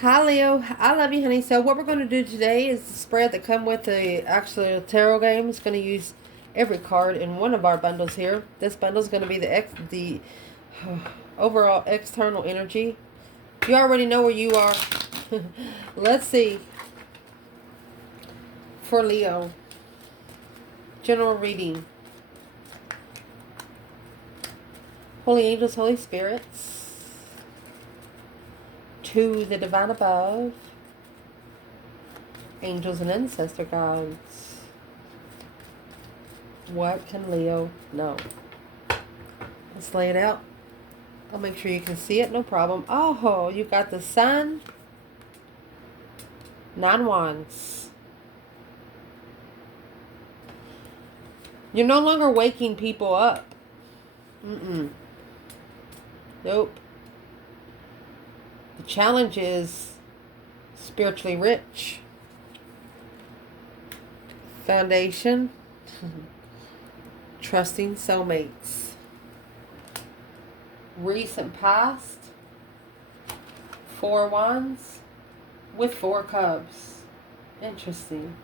Hi Leo, I love you, honey. So what we're going to do today is the spread that come with the actual tarot game. It's going to use every card in one of our bundles here. This bundle is going to be the overall external energy. You already know where you are. Let's see. For Leo, general reading. Holy angels, Holy spirits, to the divine above, angels and ancestor guides. What can Leo know? Let's lay it out. I'll make sure you can see it, no problem. Oh, you got the sun, 9 wands. You're no longer waking people up. Nope. The challenge is spiritually rich. Foundation. Trusting soulmates. Recent past. 4 wands with 4 cups. Interesting.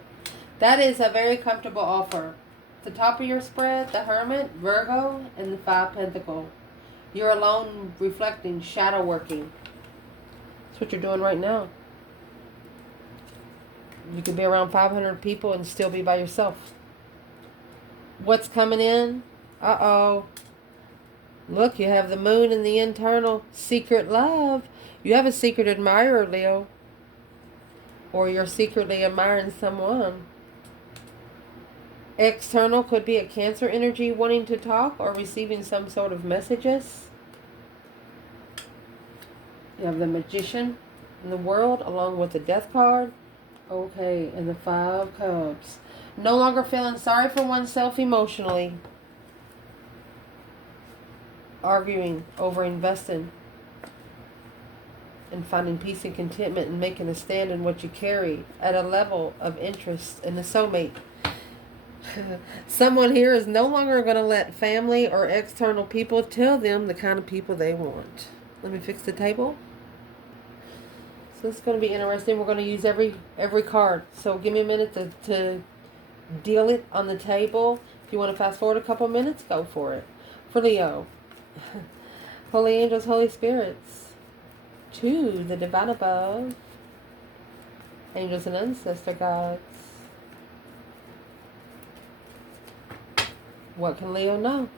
That is a very comfortable offer. The top of your spread, the Hermit, Virgo, and the 5 Pentacle. You're alone, reflecting, shadow working. That's what you're doing right now. You could be around 500 people and still be by yourself. What's coming in? Uh-oh. Look, you have the moon and the internal secret love. You have a secret admirer, Leo. Or you're secretly admiring someone. External could be a Cancer energy wanting to talk or receiving some sort of messages. You have the Magician in the World along with the Death card. Okay, and the 5 Cups. No longer feeling sorry for oneself emotionally. Arguing over investing. And finding peace and contentment and making a stand in what you carry at a level of interest in the soulmate. Someone here is no longer going to let family or external people tell them the kind of people they want. Let me fix the table. So it's going to be interesting. We're going to use every card. So give me a minute to deal it on the table. If you want to fast forward a couple minutes, go for it. For Leo, holy angels, holy spirits, to the divine above, angels and ancestor guides. What can Leo know?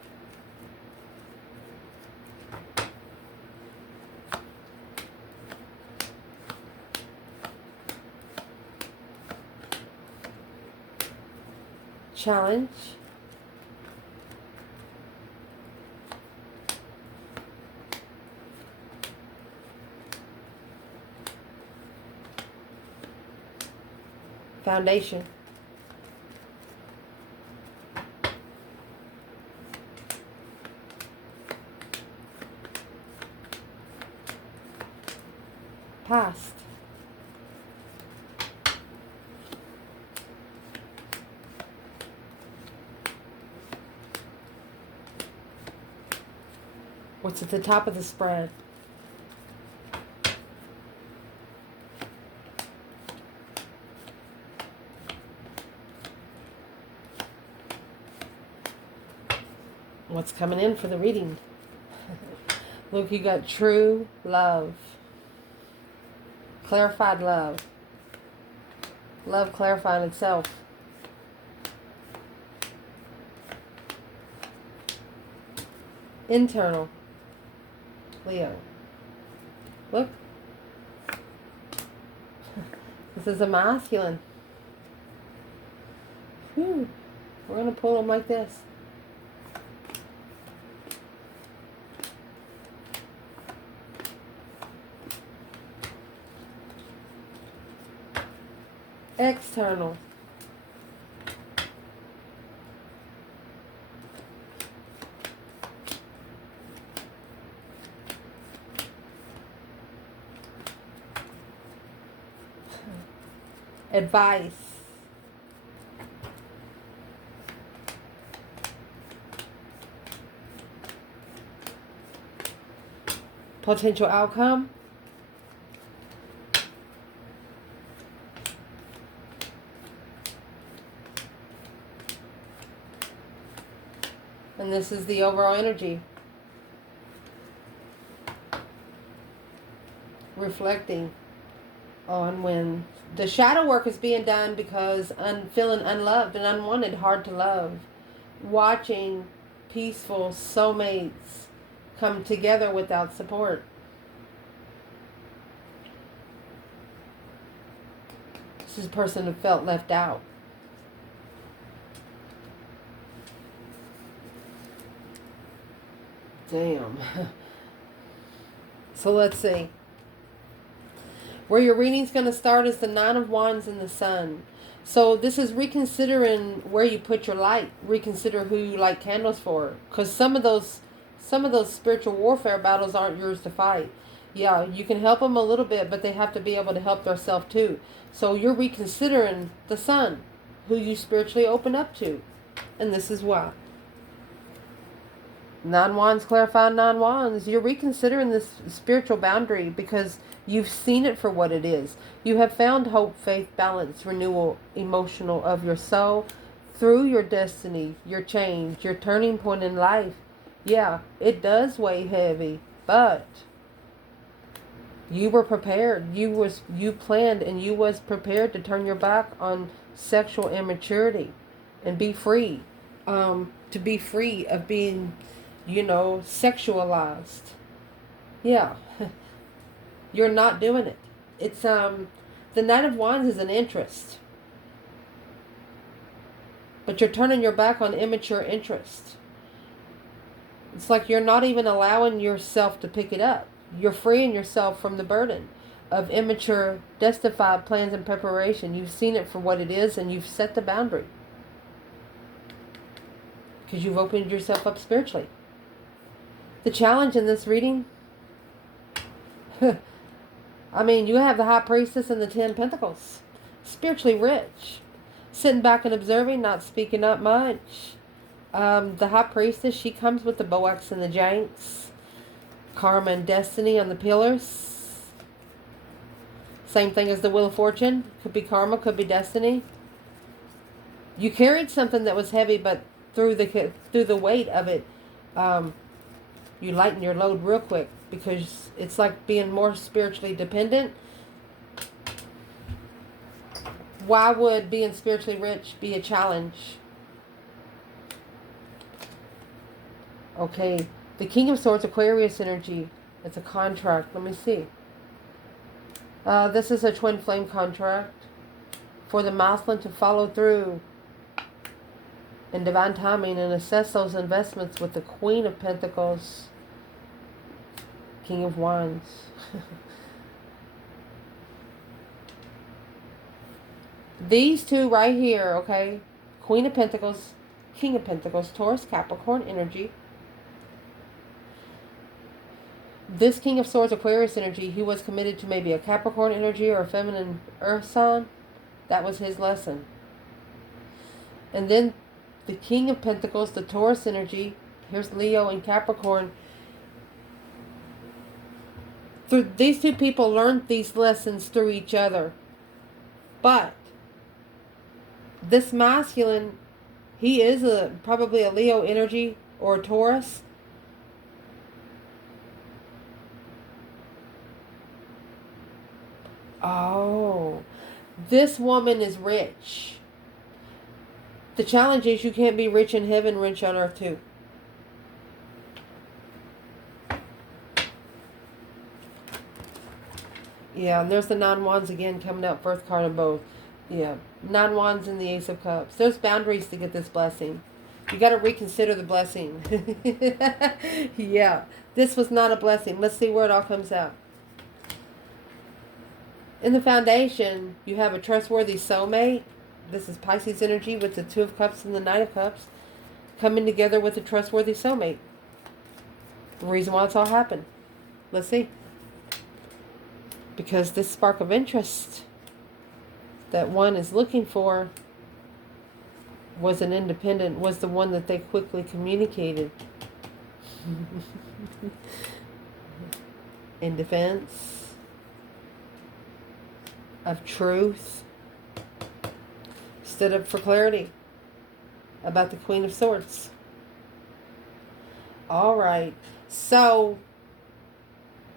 Challenge. Foundation. Past. What's at the top of the spread? What's coming in for the reading? Look, you got true love. Clarified love. Love clarifying itself. Internal. Leo. Look. This is a masculine. Whew. We're going to pull them like this. External. Advice. Potential outcome. And this is the overall energy. Reflecting on when the shadow work is being done because feeling unloved and unwanted, hard to love. Watching peaceful soulmates come together without support. This is a person who felt left out. Damn. So let's see. Where your reading's going to start is the Nine of Wands and the Sun. So this is reconsidering where you put your light. Reconsider who you light candles for. Because some of those spiritual warfare battles aren't yours to fight. Yeah, you can help them a little bit, but they have to be able to help themselves too. So you're reconsidering the Sun, who you spiritually open up to. And this is why. Nine Wands, clarifying Nine Wands. You're reconsidering this spiritual boundary because you've seen it for what it is. You have found hope, faith, balance, renewal, emotional of your soul through your destiny, your change, your turning point in life. Yeah, it does weigh heavy, but you were prepared. You planned and you was prepared to turn your back on sexual immaturity and be free. To be free of being, sexualized. Yeah. You're not doing it. It's the Knight of Wands is an interest. But you're turning your back on immature interest. It's like you're not even allowing yourself to pick it up. You're freeing yourself from the burden of immature, justified plans and preparation. You've seen it for what it is and you've set the boundary. Because you've opened yourself up spiritually. The challenge in this reading, I mean, you have the High Priestess and the 10 Pentacles. Spiritually rich. Sitting back and observing, not speaking up much. The High Priestess, she comes with the Boax and the Janks. Karma and Destiny on the pillars. Same thing as the Wheel of Fortune. Could be karma, could be destiny. You carried something that was heavy, but through the weight of it, you lighten your load real quick. Because it's like being more spiritually dependent. Why would being spiritually rich be a challenge? Okay, the King of Swords, Aquarius energy. It's a contract. Let me see. This is a twin flame contract. For the masculine to follow through in divine timing and assess those investments with the Queen of Pentacles. King of Wands. These two right here, okay? Queen of Pentacles, King of Pentacles, Taurus, Capricorn energy. This King of Swords, Aquarius energy, he was committed to maybe a Capricorn energy or a feminine earth sign. That was his lesson. And then the King of Pentacles, the Taurus energy. Here's Leo and Capricorn. These two people learned these lessons through each other. But this masculine, he is probably a Leo energy or a Taurus. Oh, this woman is rich. The challenge is you can't be rich in heaven, rich on earth too. Yeah, and there's the Nine Wands again coming out, first card of both. Yeah, Nine Wands and the Ace of Cups. There's boundaries to get this blessing. You got to reconsider the blessing. Yeah, this was not a blessing. Let's see where it all comes out. In the foundation, you have a trustworthy soulmate. This is Pisces energy with the Two of Cups and the Knight of Cups coming together with a trustworthy soulmate. The reason why it's all happened. Let's see. Because this spark of interest that one is looking for was an independent, was the one that they quickly communicated. In defense of truth. Stood up for clarity about the Queen of Swords. All right. So,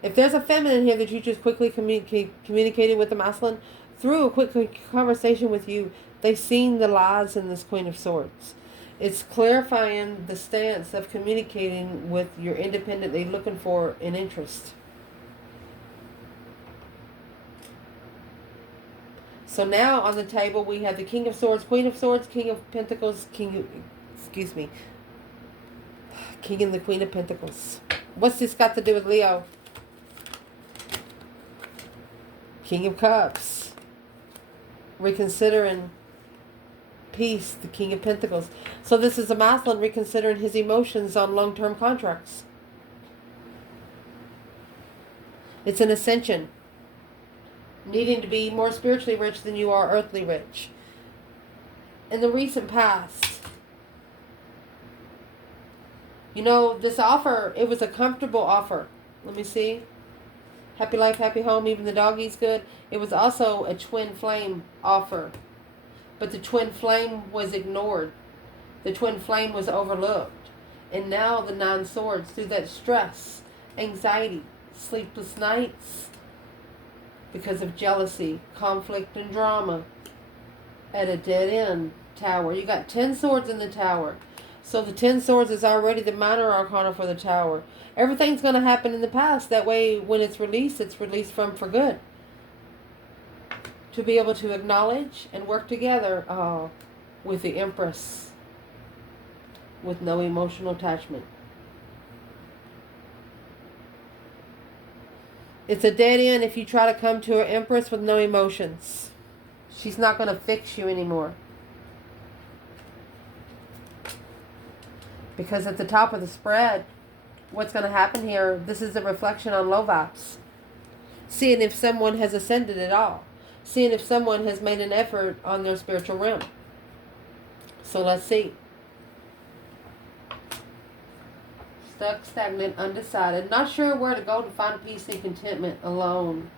if there's a feminine here that you just quickly communicated with the masculine, through a quick conversation with you, they've seen the lies in this Queen of Swords. It's clarifying the stance of communicating with your independently looking for an interest. So now on the table we have the King of Swords, Queen of Swords, King of Pentacles, King and the Queen of Pentacles. What's this got to do with Leo? King of Cups. Reconsidering peace, the King of Pentacles. So this is a masculine reconsidering his emotions on long-term contracts. It's an ascension. Needing to be more spiritually rich than you are earthly rich. In the recent past, you know, this offer, it was a comfortable offer. Let me see. Happy life, happy home, even the doggy's good. It was also a twin flame offer. But the twin flame was ignored. The twin flame was overlooked. And now the 9 swords, through that stress, anxiety, sleepless nights, because of jealousy, conflict, and drama, at a dead end tower. You got 10 swords in the tower. So the 10 swords is already the minor arcana for the tower. Everything's going to happen in the past. That way, when it's released from for good. To be able to acknowledge and work together with the Empress. With no emotional attachment. It's a dead end if you try to come to an Empress with no emotions. She's not going to fix you anymore. Because at the top of the spread, what's going to happen here, this is a reflection on low vibes. Seeing if someone has ascended at all. Seeing if someone has made an effort on their spiritual realm. So let's see. Stuck, stagnant, undecided. Not sure where to go to find peace and contentment. Alone.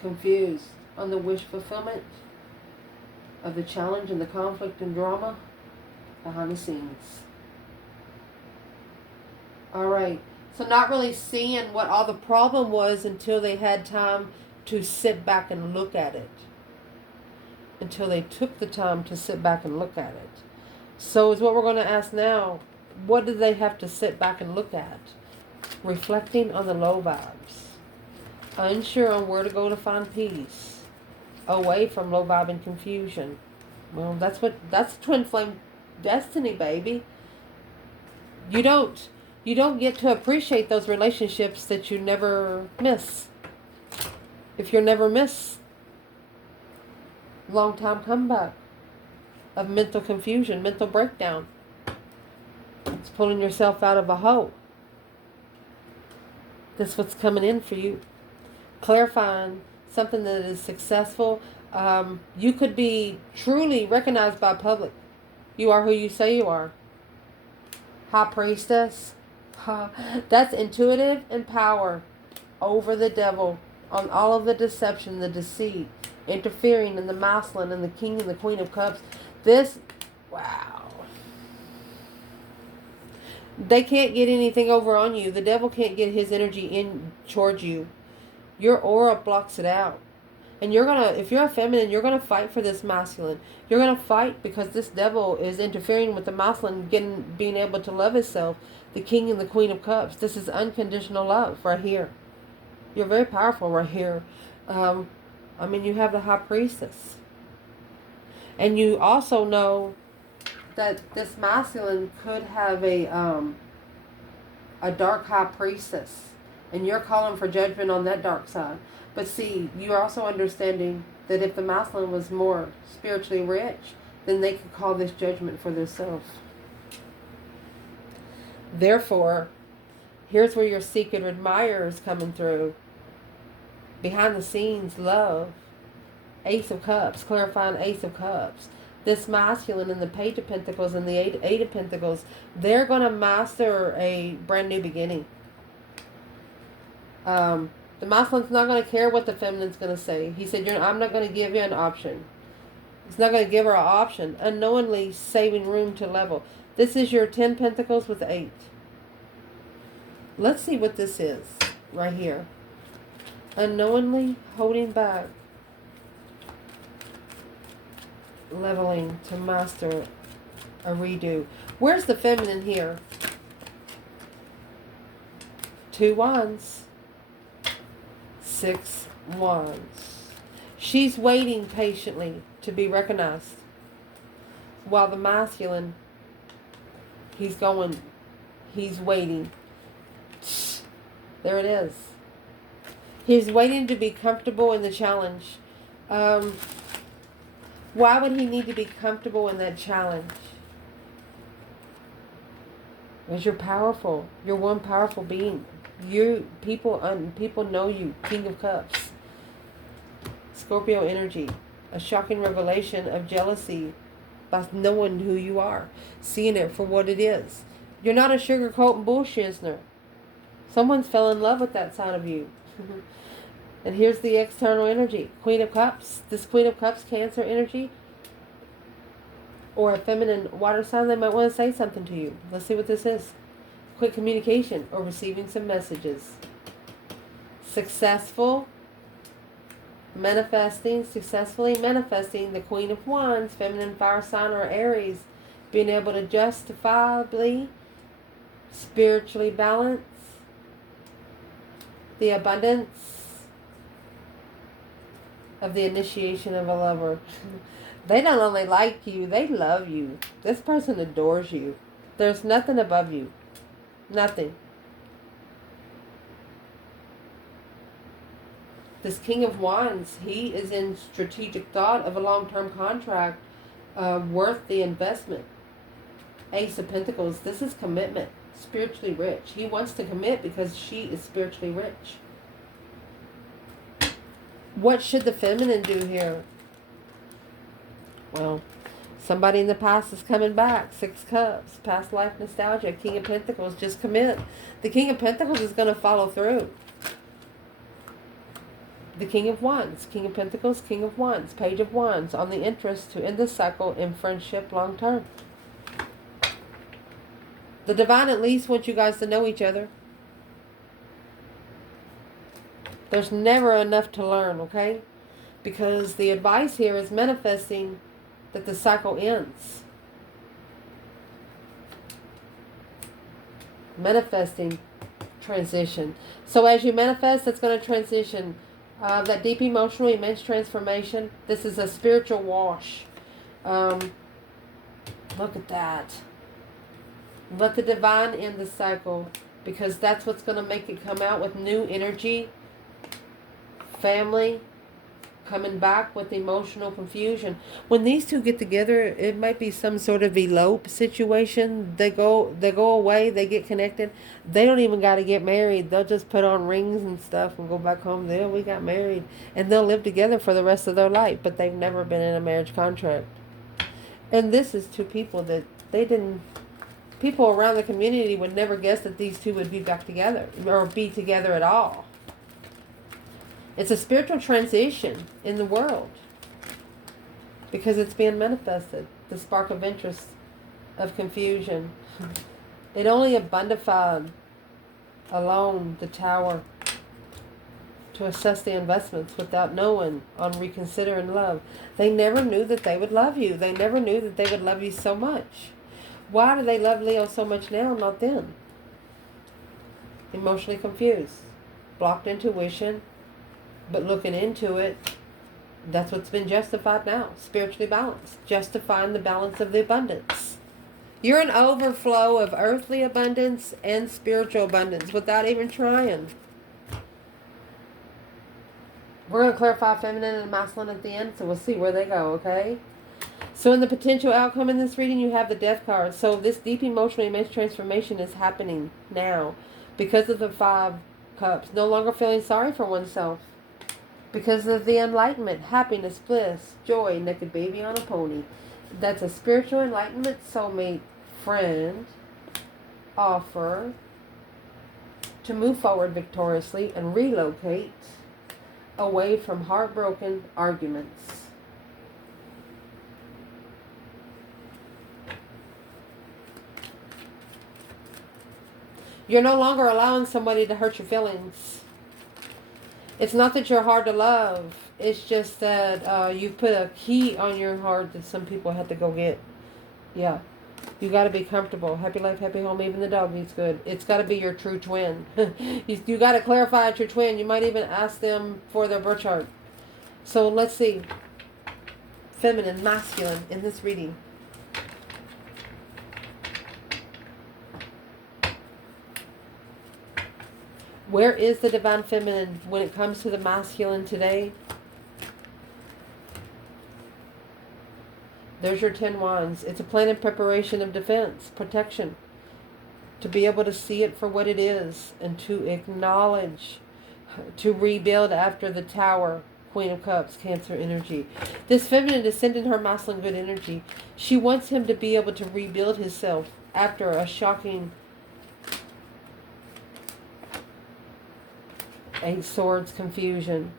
Confused on the wish fulfillment of the challenge and the conflict and drama behind the scenes. Alright. So not really seeing what all the problem was until they had time to sit back and look at it. Until they took the time to sit back and look at it. So is what we're going to ask now. What do they have to sit back and look at? Reflecting on the low vibes. Unsure on where to go to find peace. Away from low vibe and confusion. Well, that's twin flame destiny, baby. You don't get to appreciate those relationships that you never miss. If you never miss, long time comeback of mental confusion, mental breakdown. It's pulling yourself out of a hole. That's what's coming in for you. Clarifying something that is successful. You could be truly recognized by public. You are who you say you are. High priestess. That's intuitive and power over the devil on all of the deception, the deceit, interfering in the masculine and the king and the queen of cups. This, wow. They can't get anything over on you. The devil can't get his energy in towards you. Your aura blocks it out. And you're going to, if you're a feminine, you're going to fight for this masculine. You're going to fight because this devil is interfering with the masculine, being able to love himself. The king and the queen of cups. This is unconditional love right here. You're very powerful right here. I mean, you have the high priestess. And you also know that this masculine could have a dark high priestess. And you're calling for judgment on that dark side. But see, you're also understanding that if the masculine was more spiritually rich, then they could call this judgment for themselves. Therefore, here's where your secret admirer is coming through. Behind the scenes, love. Ace of Cups, clarifying Ace of Cups. This masculine and the Page of Pentacles and the Eight of Pentacles, they're going to master a brand new beginning. The masculine's not going to care what the feminine's going to say. He said, I'm not going to give you an option. He's not going to give her an option. Unknowingly saving room to level. This is your 10 Pentacles with 8. Let's see what this is right here. Unknowingly holding back. Leveling to master a redo. Where's the feminine here? 2 Wands. 6 Wands. She's waiting patiently to be recognized. While the masculine, he's waiting. There it is. He's waiting to be comfortable in the challenge. Why would he need to be comfortable in that challenge? Because you're powerful. You're one powerful being. People know you. King of Cups. Scorpio energy. A shocking revelation of jealousy by knowing who you are. Seeing it for what it is. You're not a sugarcoat and bullshizner. Someone's fell in love with that side of you. And here's the external energy. Queen of Cups. This Queen of Cups, Cancer energy. Or a feminine water sign, they might want to say something to you. Let's see what this is. Quick communication or receiving some messages. Successfully manifesting the Queen of Wands, feminine fire sign or Aries. Being able to justifiably, spiritually balance the abundance of the initiation of a lover. They don't only like you, they love you. This person adores you. There's nothing above you. Nothing. This King of Wands, he is in strategic thought of a long-term contract worth the investment. Ace of Pentacles, this is commitment. Spiritually rich. He wants to commit because she is spiritually rich. What should the feminine do here? Well, somebody in the past is coming back. 6 Cups, past life nostalgia. King of Pentacles, just commit. The King of Pentacles is going to follow through. The King of Wands, King of Pentacles, King of Wands, Page of Wands, on the interest to end the cycle in friendship long term. The divine at least wants you guys to know each other. There's never enough to learn, okay? Because the advice here is manifesting that the cycle ends. Manifesting transition. So as you manifest, it's going to transition. That deep emotional, immense transformation. This is a spiritual wash. Look at that. Let the divine end the cycle, because that's what's going to make it come out with new energy. Family coming back with emotional confusion. When these two get together, it might be some sort of elope situation. They go away, they get connected. They don't even got to get married. They'll just put on rings and stuff and go back home. We got married. And they'll live together for the rest of their life, but they've never been in a marriage contract. And this is two people that people around the community would never guess that these two would be back together or be together at all. It's a spiritual transition in the world because it's being manifested. The spark of interest, of confusion. It only abundified alone the tower to assess the investments without knowing on reconsidering love. They never knew that they would love you. They never knew that they would love you so much. Why do they love Leo so much now, not then? Emotionally confused. Blocked intuition. But looking into it, that's what's been justified now. Spiritually balanced. Justifying the balance of the abundance. You're an overflow of earthly abundance and spiritual abundance without even trying. We're going to clarify feminine and masculine at the end, so we'll see where they go, okay? So in the potential outcome in this reading, you have the Death card. So this deep emotional immense transformation is happening now because of the 5 Cups. No longer feeling sorry for oneself. Because of the enlightenment, happiness, bliss, joy, naked baby on a pony. That's a spiritual enlightenment soulmate friend offer to move forward victoriously and relocate away from heartbroken arguments. You're no longer allowing somebody to hurt your feelings. It's not that you're hard to love. It's just that you've put a key on your heart that some people have to go get. Yeah. You got to be comfortable. Happy life, happy home. Even the dog eats good. It's got to be your true twin. you got to clarify it's your twin. You might even ask them for their birth chart. So let's see. Feminine, masculine in this reading. Where is the divine feminine when it comes to the masculine today? There's your 10 wands. It's a plan and preparation of defense, protection. To be able to see it for what it is and to acknowledge, to rebuild after the Tower, Queen of Cups, Cancer energy. This feminine is sending her masculine good energy. She wants him to be able to rebuild himself after a shocking Eight Swords confusion.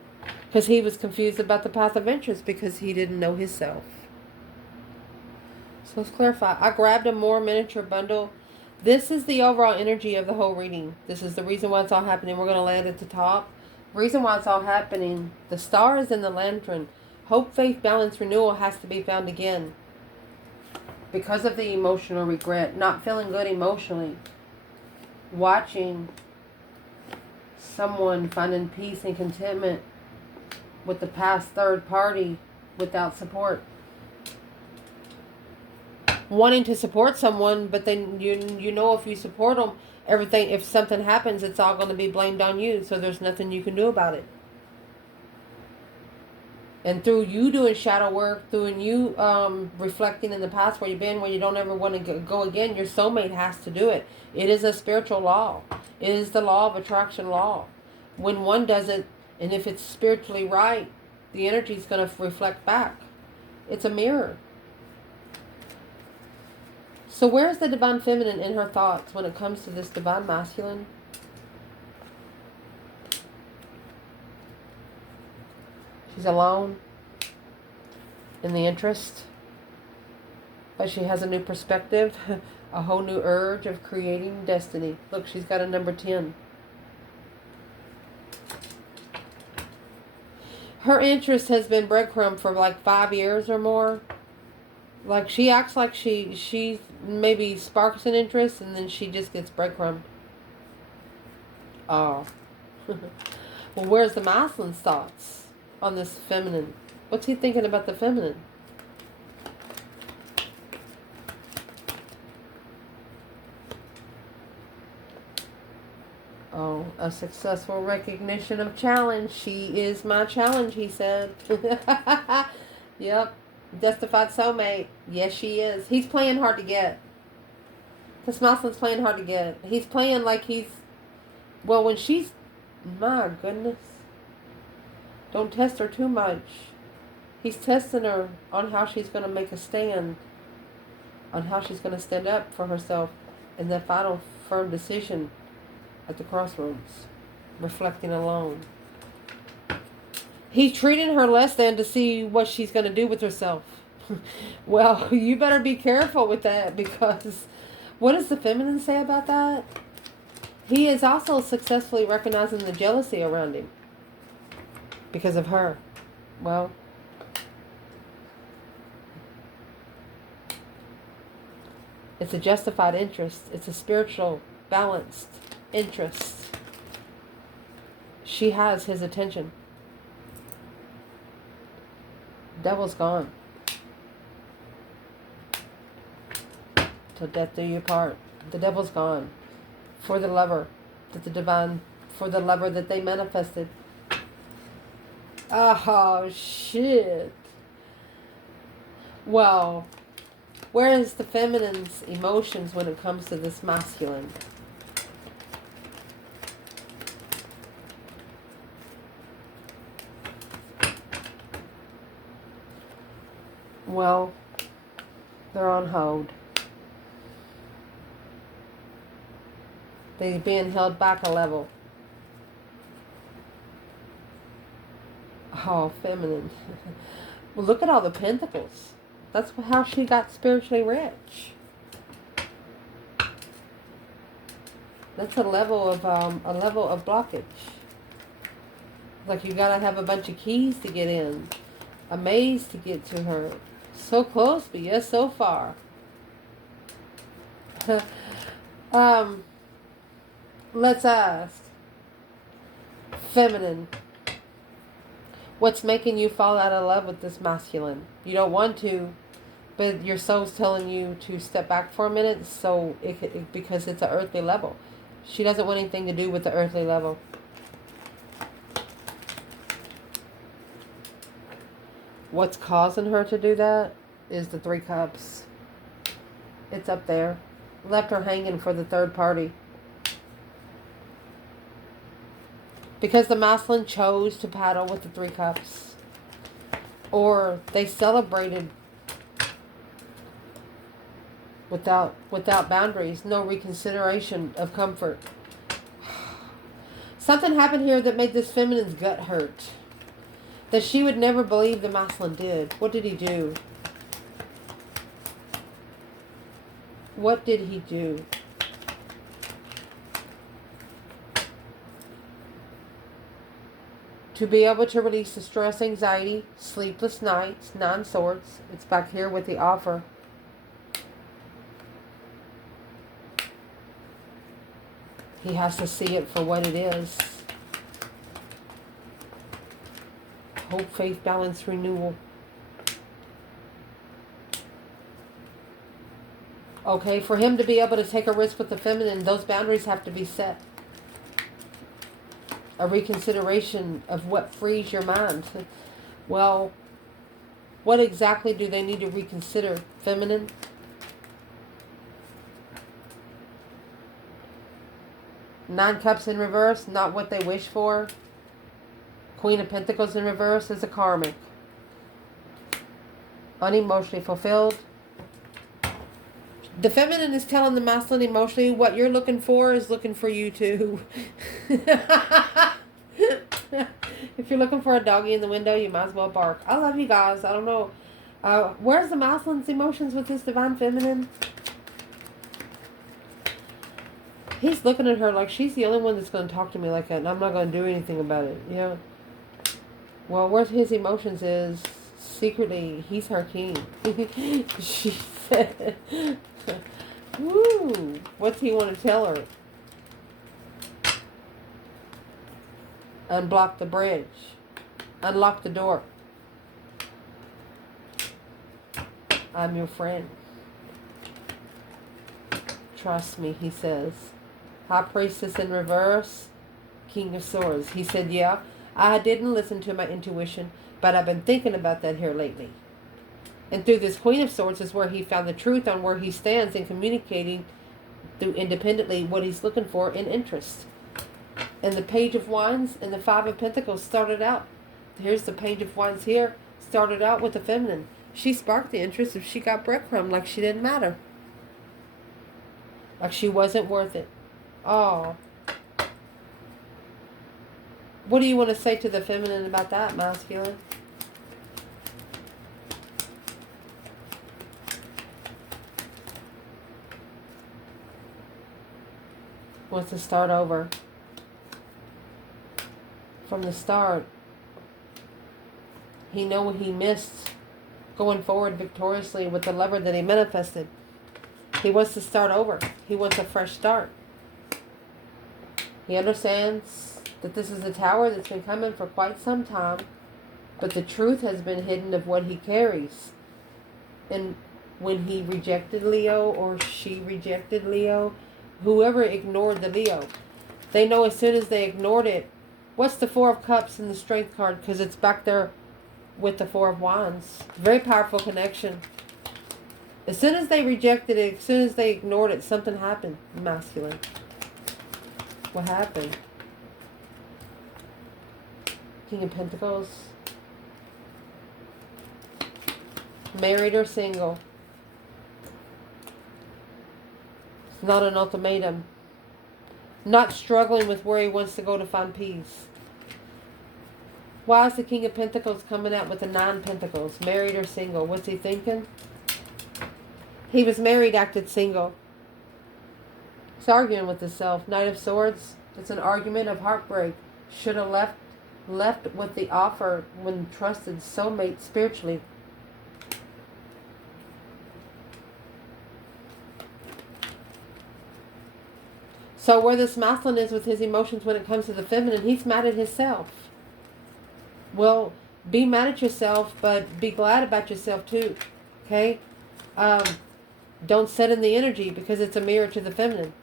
Because he was confused about the path of interest because he didn't know himself. So let's clarify. I grabbed a more miniature bundle. This is the overall energy of the whole reading. This is the reason why it's all happening. We're going to lay it at the top. Reason why it's all happening. The star is in the lantern. Hope, faith, balance, renewal has to be found again. Because of the emotional regret. Not feeling good emotionally. Watching someone finding peace and contentment with the past third party without support. Wanting to support someone, but then you know if you support them, everything, if something happens, it's all going to be blamed on you. So there's nothing you can do about it. And through you doing shadow work, through you reflecting in the past where you've been, where you don't ever want to go again, your soulmate has to do it. It is a spiritual law. It is the law of attraction law. When one does it, and if it's spiritually right, the energy is going to reflect back. It's a mirror. So where's the divine feminine in her thoughts when it comes to this divine masculine? She's alone in the interest, but she has a new perspective, a whole new urge of creating destiny. Look, she's got a number 10. Her interest has been breadcrumb for like 5 years or more. Like she acts like she maybe sparks an interest and then she just gets breadcrumbed. Oh. Well, where's the masculine's thoughts on this feminine? What's he thinking about the feminine? Oh, a successful recognition of challenge. She is my challenge, he said. Yep. Justified soulmate. Yes, she is. He's playing hard to get. This masculine's playing hard to get. He's playing like he's... Well, when she's... My goodness. Don't test her too much. He's testing her on how she's going to make a stand. On how she's going to stand up for herself in the final firm decision at the crossroads. Reflecting alone. He's treating her less than to see what she's going to do with herself. Well, you better be careful with that because what does the feminine say about that? He is also successfully recognizing the jealousy around him because of her. Well, it's a justified interest. It's a spiritual, balanced interest. She has his attention. Devil's gone. Till death do you part. The devil's gone. For the lover. That the divine. For the lover that they manifested. Oh, shit. Well, where is the feminine's emotions when it comes to this masculine? Well, they're on hold. They're being held back a level. Oh, feminine. Well, look at all the pentacles. That's how she got spiritually rich. That's a level of blockage. Like you gotta have a bunch of keys to get in, a maze to get to her. So close, but yet so far. Let's ask, feminine, what's making you fall out of love with this masculine? You don't want to, but your soul's telling you to step back for a minute, so because it's an earthly level. She doesn't want anything to do with the earthly level. What's causing her to do that is the 3 cups. It's up there. Left her hanging for the third party. Because the masculine chose to paddle with the 3 cups. Or they celebrated without boundaries. No reconsideration of comfort. Something happened here that made this feminine's gut hurt. That she would never believe the masculine did. What did he do? What did he do? To be able to release the stress, anxiety, sleepless nights, 9 swords. It's back here with the offer. He has to see it for what it is. Hope, faith, balance, renewal. Okay, for him to be able to take a risk with the feminine, those boundaries have to be set. A reconsideration of what frees your mind. Well, what exactly do they need to reconsider, feminine? Nine Cups in reverse, not what they wish for. Queen of Pentacles in reverse is a karmic. Unemotionally fulfilled. The feminine is telling the masculine emotionally what you're looking for is looking for you too. If you're looking for a doggy in the window, you might as well bark. I love you guys. I don't know. Where's the masculine's emotions with this divine feminine? He's looking at her like she's the only one that's going to talk to me like that, and I'm not going to do anything about it. Yeah. Well, where his emotions is, secretly, he's her king. She said, woo, what's he want to tell her? Unblock the bridge. Unlock the door. I'm your friend. Trust me, he says. High Priestess in reverse. King of Swords. He said, yeah, I didn't listen to my intuition, but I've been thinking about that here lately. And through this Queen of Swords is where he found the truth on where he stands in communicating through independently what he's looking for in interest. And the Page of Wands and the Five of Pentacles started out. Here's the Page of Wands here. Started out with the feminine. She sparked the interest if she got breadcrumb like she didn't matter. Like she wasn't worth it. Oh. What do you want to say to the feminine about that, masculine? Wants to start over. From the start. He know what he missed going forward victoriously with the lover that he manifested. He wants to start over. He wants a fresh start. He understands that this is a tower that's been coming for quite some time, but the truth has been hidden of what he carries. And when he rejected Leo, or she rejected Leo, whoever ignored the Leo, they know as soon as they ignored it, what's the Four of Cups in the Strength card? Because it's back there with the Four of Wands. Very powerful connection. As soon as they rejected it, as soon as they ignored it, something happened. Masculine. What happened? King of Pentacles. Married or single. It's not an ultimatum. Not struggling with where he wants to go to find peace. Why is the King of Pentacles coming out with the 9 Pentacles? Married or single? What's he thinking? He was married, acted single. He's arguing with himself. Knight of Swords. It's an argument of heartbreak. Should have left with the offer when trusted soulmate spiritually. So where this masculine is with his emotions when it comes to the feminine, he's mad at himself. Well, be mad at yourself, but be glad about yourself too. Okay? Don't set in the energy because it's a mirror to the feminine.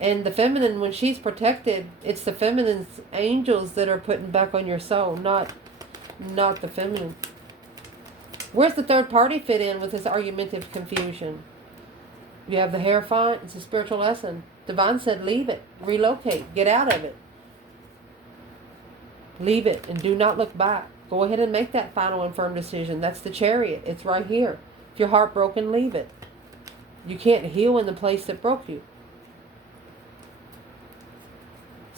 And the feminine, when she's protected, it's the feminine's angels that are putting back on your soul, not the feminine. Where's the third party fit in with this argumentative confusion? You have the Hierophant. It's a spiritual lesson. Divine said, leave it. Relocate. Get out of it. Leave it and do not look back. Go ahead and make that final and firm decision. That's the Chariot. It's right here. If you're heartbroken, leave it. You can't heal in the place that broke you.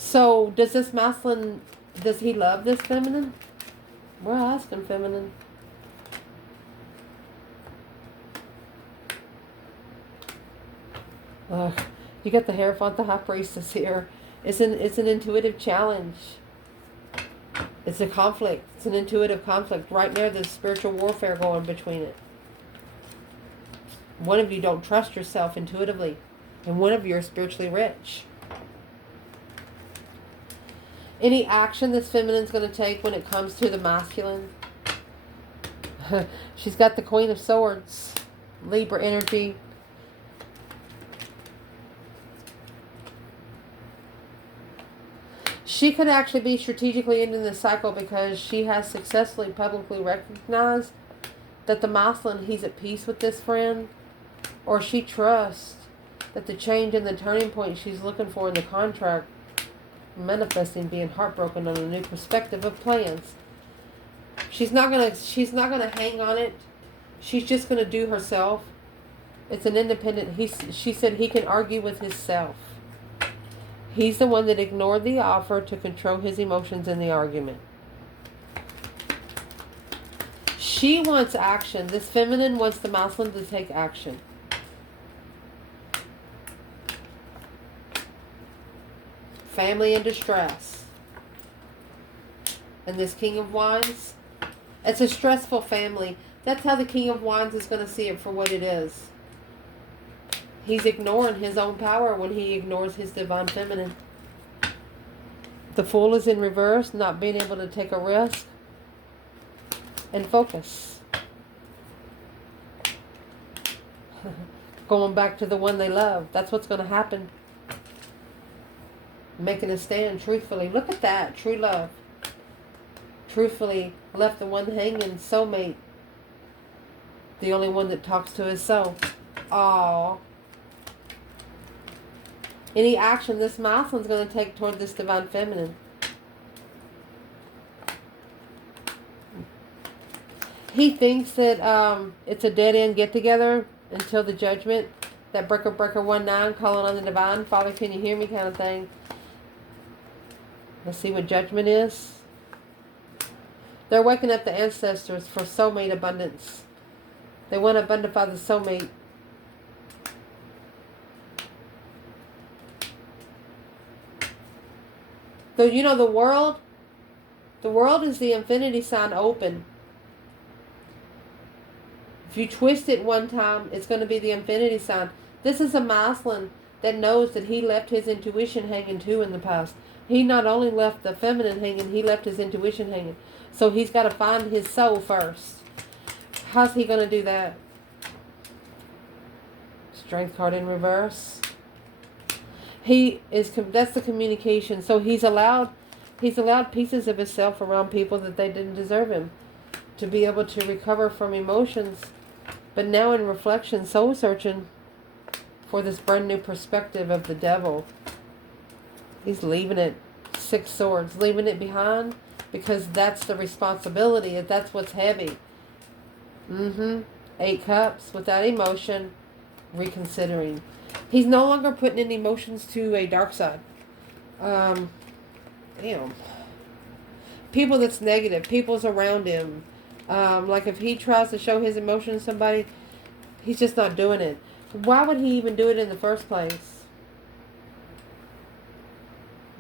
So, does this masculine, does he love this feminine? We're asking feminine. You got the Hierophant, the High Priestess here. It's an intuitive challenge. It's a conflict. It's an intuitive conflict. Right there, there's spiritual warfare going between it. One of you don't trust yourself intuitively, and one of you are spiritually rich. Any action this feminine's going to take when it comes to the masculine? She's got the Queen of Swords, Libra energy. She could actually be strategically ending the cycle because she has successfully publicly recognized that the masculine, he's at peace with this friend, or she trusts that the change and the turning point she's looking for in the contract, manifesting being heartbroken on a new perspective of plans. She's not gonna hang on it. She's just gonna do herself. It's an independent. She said he can argue with himself. He's the one that ignored the offer to control his emotions in the argument. She wants action. This feminine wants the masculine to take action. Family in distress. And this King of Wands, it's a stressful family. That's how the King of Wands is going to see it for what it is. He's ignoring his own power when he ignores his divine feminine. The Fool is in reverse, not being able to take a risk and focus. Going back to the one they love. That's what's going to happen. Making a stand truthfully. Look at that. True love. Truthfully left the one hanging, soulmate. The only one that talks to his soul. Aww. Any action this masculine's going to take toward this divine feminine. He thinks that it's a dead-end get-together until the judgment. That breaker 19 calling on the divine. Father, can you hear me kind of thing. Let's see what judgment is. They're waking up the ancestors for soulmate abundance. They want to abundify the soulmate. So, you know, the world is the infinity sign open. If you twist it one time, it's going to be the infinity sign. This is a masculine that knows that he left his intuition hanging too in the past. He not only left the feminine hanging, he left his intuition hanging. So he's got to find his soul first. How's he going to do that? Strength card in reverse. That's the communication. So he's allowed pieces of himself around people that they didn't deserve him, to be able to recover from emotions. But now in reflection, soul searching for this brand new perspective of the devil. He's leaving it. 6 swords. Leaving it behind because that's the responsibility. That's what's heavy. 8 cups. Without emotion. Reconsidering. He's no longer putting in emotions to a dark side. People that's negative. People's around him. Like if he tries to show his emotion to somebody, he's just not doing it. Why would he even do it in the first place?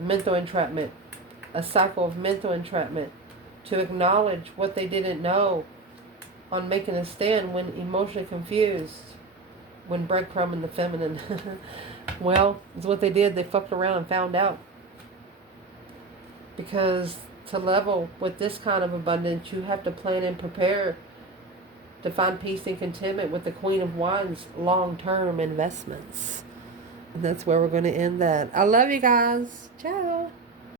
mental entrapment, a cycle of mental entrapment, to acknowledge what they didn't know on making a stand when emotionally confused, when breadcrumb in the feminine. Well, it's what they did. They fucked around and found out. Because to level with this kind of abundance, you have to plan and prepare to find peace and contentment with the Queen of Wands long-term investments. And that's where we're going to end that. I love you guys. Ciao.